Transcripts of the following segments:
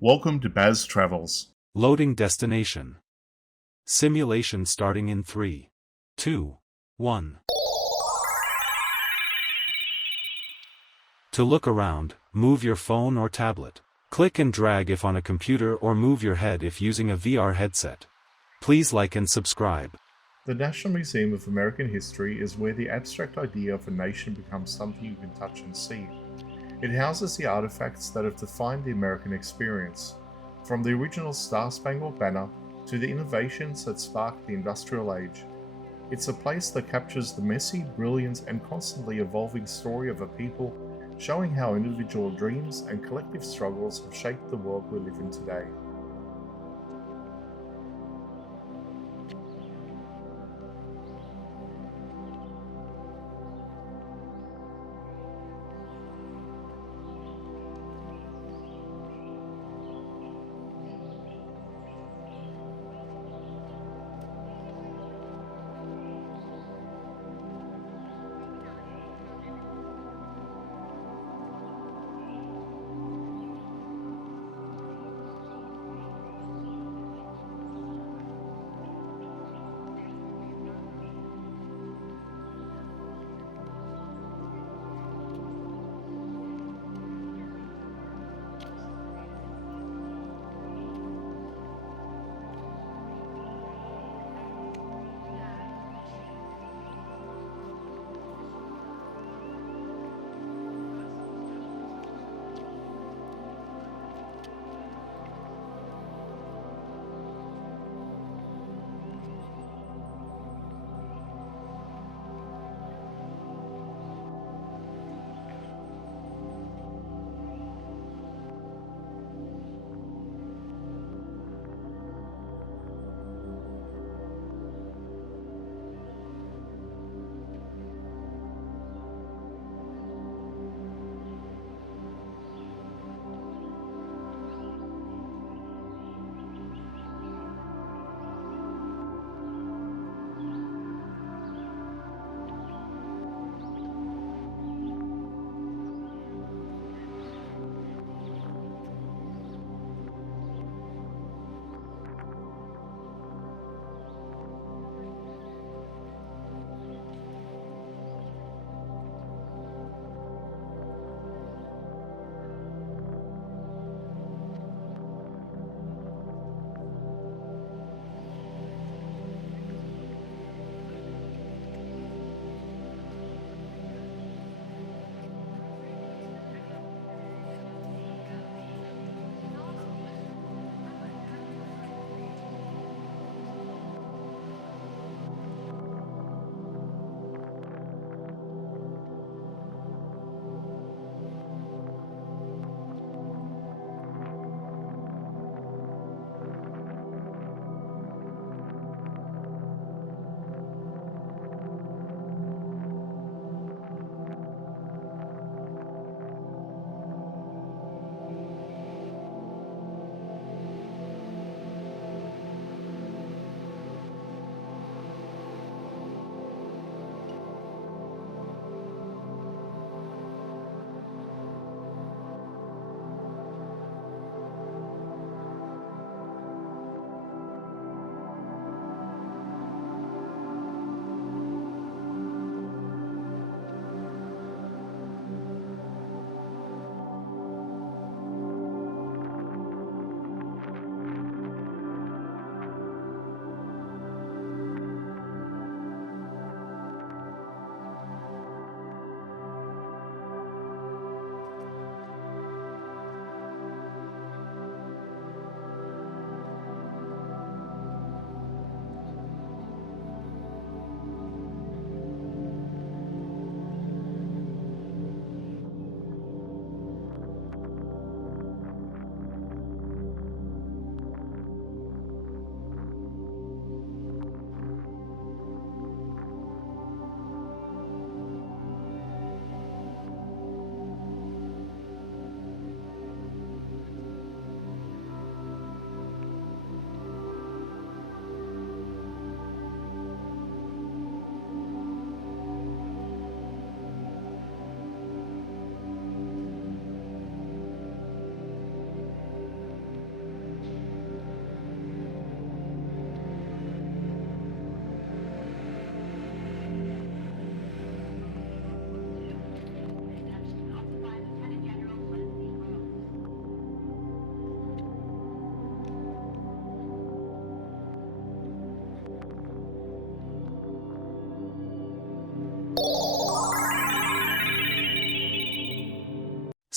Welcome to Baz Travels. Loading destination. Simulation starting in 3, 2, 1. To look around, move your phone or tablet. Click and drag if on a computer or move your head if using a VR headset. Please like and subscribe. The National Museum of American History is where the abstract idea of a nation becomes something you can touch and see. It houses the artifacts that have defined the American experience, from the original Star-Spangled Banner to the innovations that sparked the Industrial Age. It's a place that captures the messy, brilliant, and constantly evolving story of a people, showing how individual dreams and collective struggles have shaped the world we live in today.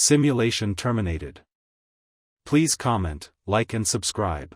Simulation terminated. Please comment, like and subscribe.